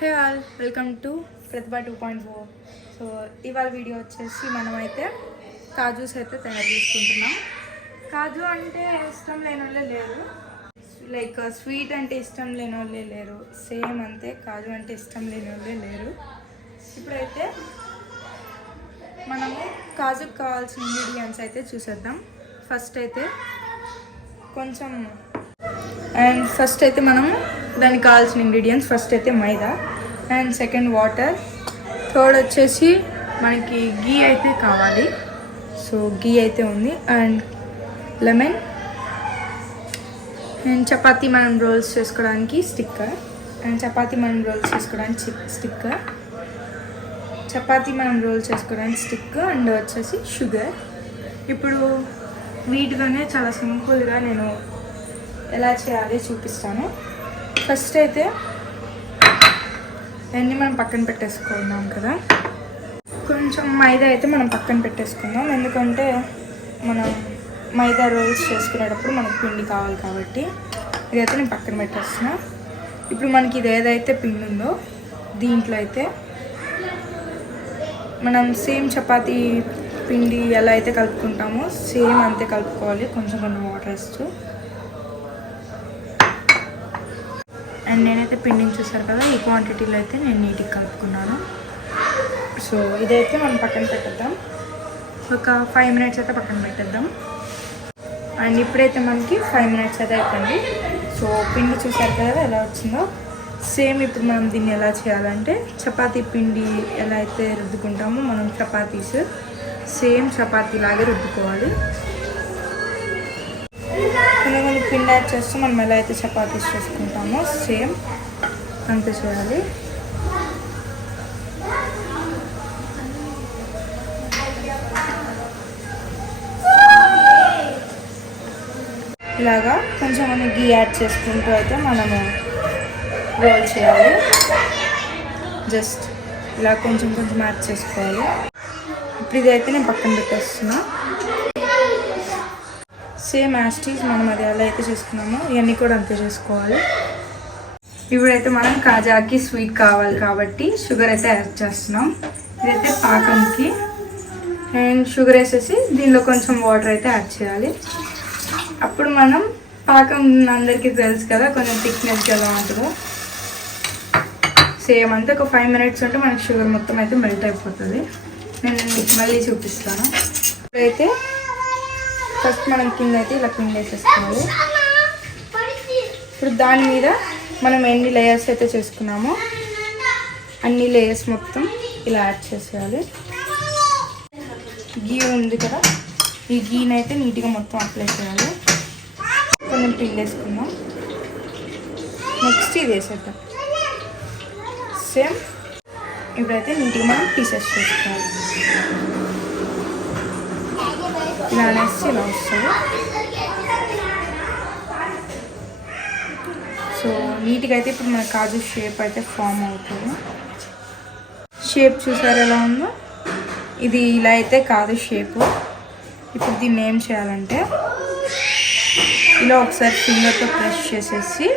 Hey all, welcome to Pratibha 2.0. So ఇవాళ video వచ్చేసి మనమైతే కాజూస్ అయితే తయారు చేసుకుంటున్నాం. కాజు అంటే ఇష్టం లేని వాళ్ళే లేరు, లైక్ స్వీట్ అంటే ఇష్టం లేని వాళ్ళే లేరు, సేమ్ అంతే కాజు అంటే ఇష్టం లేని వాళ్ళే లేరు. ఇప్పుడైతే మనము కాజుకు కావాల్సిన ఇంగ్రీడియంట్స్ అయితే చూసేద్దాం. ఫస్ట్ అయితే మనము దానికి కావాల్సిన ఇంగ్రీడియంట్స్ ఫస్ట్ అయితే మైదా, అండ్ సెకండ్ వాటర్, థర్డ్ వచ్చేసి మనకి గీ అయితే కావాలి. సో గీ అయితే ఉంది, అండ్ లెమన్, అండ్ చపాతీ మనం రోల్స్ చేసుకోవడానికి స్టిక్కర్, అండ్ చపాతీ మనం రోల్స్ చేసుకోవడానికి స్టిక్, అండ్ వచ్చేసి షుగర్. ఇప్పుడు వీటిగానే చాలా సింపుల్గా నేను ఎలా చేయాలి చూపిస్తాను. ఫస్ట్ అయితే అన్నీ మనం పక్కన పెట్టేసుకున్నాం కదా, కొంచెం మైదా అయితే మనం పక్కన పెట్టేసుకుందాం, ఎందుకంటే మనం మైదా రోల్స్ చేసుకునేటప్పుడు మనకు పిండి కావాలి కాబట్టి ఇదైతే నేను పక్కన పెట్టేస్తున్నా. ఇప్పుడు మనకి ఇది ఏదైతే పిండి ఉందో దీంట్లో అయితే మనం సేమ్ చపాతీ పిండి ఎలా అయితే కలుపుకుంటామో సేమ్ అంతే కలుపుకోవాలి, కొంచెం వాటర్ వేస్తూ. అండ్ నేనైతే పిండిని చూసారు కదా, ఈ క్వాంటిటీలో అయితే నేను నీట్గా కలుపుకున్నాను. సో ఇదైతే మనం పక్కన పెట్టేద్దాం, ఒక 5 minutes అయితే పక్కన పెట్టేద్దాం. అండ్ ఇప్పుడైతే మనకి 5 minutes అయితే అయిపోయింది. సో పిండి చూసారు కదా ఎలా వచ్చిందో, సేమ్ ఇప్పుడు మనం దీన్ని ఎలా చేయాలంటే చపాతీ పిండి ఎలా అయితే రుద్దుకుంటామో మనం చపాతీస్ సేమ్ చపాతీలాగే రుద్దుకోవాలి. కొంచెం పిండి యాడ్ చేస్తూ మనం ఎలా అయితే చపాతీస్ చేసుకుంటామో సేమ్ అంతే చేయాలి. ఇలాగా కొంచెం మనం గీ యాడ్ చేసుకుంటూ అయితే మనము రోల్ చేయాలి. జస్ట్ ఇలా కొంచెం యాడ్ చేసుకోవాలి. ఇప్పుడు ఇదైతే నేను పక్కన పెట్టేస్తున్నా. సేమ్ యాస్టీస్ మనం అది ఎలా అయితే చేసుకున్నామో ఇవన్నీ కూడా అంతే చేసుకోవాలి. ఇప్పుడైతే మనం కాజాకి స్వీట్ కావాలి కాబట్టి షుగర్ అయితే యాడ్ చేస్తున్నాం. ఇదైతే పాకంకి, అండ్ షుగర్ వేసేసి దీనిలో కొంచెం వాటర్ అయితే యాడ్ చేయాలి. అప్పుడు మనం పాకం అందరికీ తెలుసు కదా, కొంచెం థిక్నెస్ ఎలా ఉంటుందో సేమ్ అంతే. ఒక 5 minutes ఉంటే మనకి షుగర్ మొత్తం అయితే మెల్ట్ అయిపోతుంది. నేను మీకు మళ్ళీ చూపిస్తాను. ఇప్పుడైతే ఫస్ట్ మనం కింద అయితే ఇలా పిండి వేసేసుకోవాలి. ఇప్పుడు దాని మీద మనం ఎన్ని లేయర్స్ అయితే చేసుకున్నామో అన్ని లేయర్స్ మొత్తం ఇలా యాడ్ చేసేయాలి. గీ ఉంది కదా, ఈ గీని అయితే నీట్గా మొత్తం అప్లై చేయాలి. కొంచెం పిండి వేసుకుందాం. నెక్స్ట్ ఇది వేసేద్దాం సేమ్. ఇప్పుడైతే నీట్గా మనం పీసెస్ చేసుకోవాలి. ఇలా అనేసి ఇలా వస్తుంది. సో నీట్గా అయితే ఇప్పుడు మన కాజు షేప్ అయితే ఫామ్ అవుతుంది. షేప్ చూసారు ఎలా ఉందో, ఇది ఇలా అయితే కాదు షేపు. ఇప్పుడు దీన్ని ఏం చేయాలంటే ఇలా ఒకసారి ఫింగర్తో ప్రెస్ చేసేసి,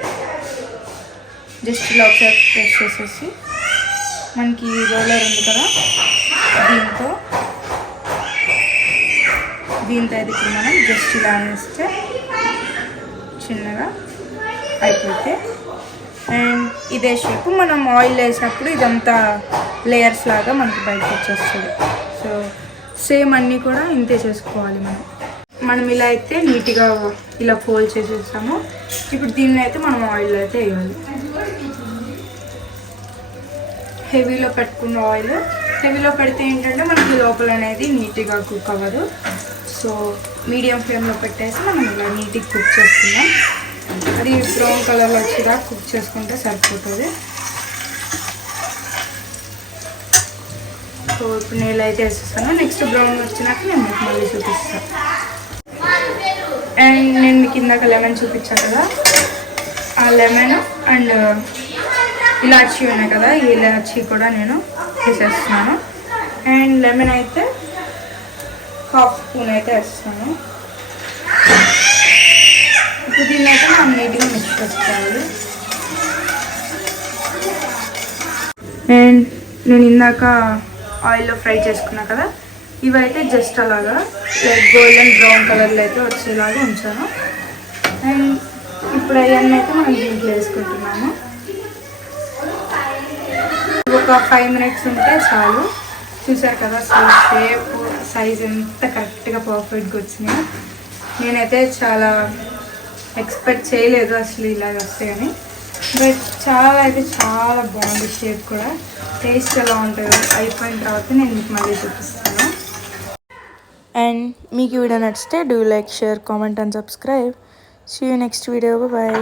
జస్ట్ ఇలా ఒకసారి ప్రెస్ చేసేసి మనకి రోలర్ ఉంది కదా, దీంతో అయితే ఇప్పుడు మనం జస్ట్ ఇలా వేస్తే చిన్నగా అయిపోతే, అండ్ ఇదే షేప్ మనం ఆయిల్ వేసినప్పుడు ఇదంతా లేయర్స్ లాగా మనకి బయటకు వచ్చేస్తుంది. సో సేమ్ అన్నీ కూడా ఇంతే చేసుకోవాలి. మనం ఇలా అయితే నీట్గా ఇలా ఫోల్డ్ చేసేస్తాము. ఇప్పుడు దీన్ని అయితే మనం ఆయిల్ అయితే వేయాలి. హెవీలో పెట్టుకున్న ఆయిల్, హెవీలో పెడితే ఏంటంటే మనకి లోపల అనేది నీట్గా కుక్ అవ్వదు. సో మీడియం ఫ్లేమ్లో పెట్టేసి మనం ఇలా నీట్గా కుక్ చేసుకుందాం. అది బ్రౌన్ కలర్లో వచ్చేలా కుక్ చేసుకుంటే సరిపోతుంది. సో ఇప్పుడు నేను అయితే వేసేస్తాను. నెక్స్ట్ బ్రౌన్ వచ్చినాక నేను మీకు మళ్ళీ చూపిస్తాను. అండ్ నేను మీకు ఇందాక లెమన్ చూపించాను కదా, ఆ లెమన్ అండ్ ఇలాచీ ఉన్నాయి కదా, ఈ ఇలాచీ కూడా నేను వేసేస్తున్నాను. అండ్ లెమన్ అయితే 1/2 స్పూన్ అయితే వేస్తాను. ఇప్పుడు దీన్ని అయితే మనం నీట్గా మిక్స్ చేసుకోవాలి. అండ్ నేను ఇందాక ఆయిల్లో ఫ్రై చేసుకున్నా కదా, ఇవైతే జస్ట్ అలాగా లైక్ గోల్డెన్ బ్రౌన్ కలర్లో అయితే వచ్చేలాగా ఉంచాను. అండ్ ఇప్పుడు అవన్నీ అయితే మనం దీంట్లో వేసుకుంటున్నాము. ఒక 5 minutes ఉంటే చాలు. చూసారు కదా అసలు షేప్ సైజ్ ఎంత కరెక్ట్గా పర్ఫెక్ట్గా వచ్చినాయి. నేనైతే చాలా ఎక్స్పెక్ట్ చేయలేదు అసలు ఇలాగ వస్తాయని. బట్ చాలా అయితే చాలా బాగుంది. షేప్ కూడా టేస్ట్ ఎలా ఉంటుందో అయిపోయిన తర్వాత నేను మీకు మళ్ళీ చూపిస్తాను. అండ్ మీకు ఈ వీడియో నచ్చితే do like, share, comment and subscribe. See you next video. Bye.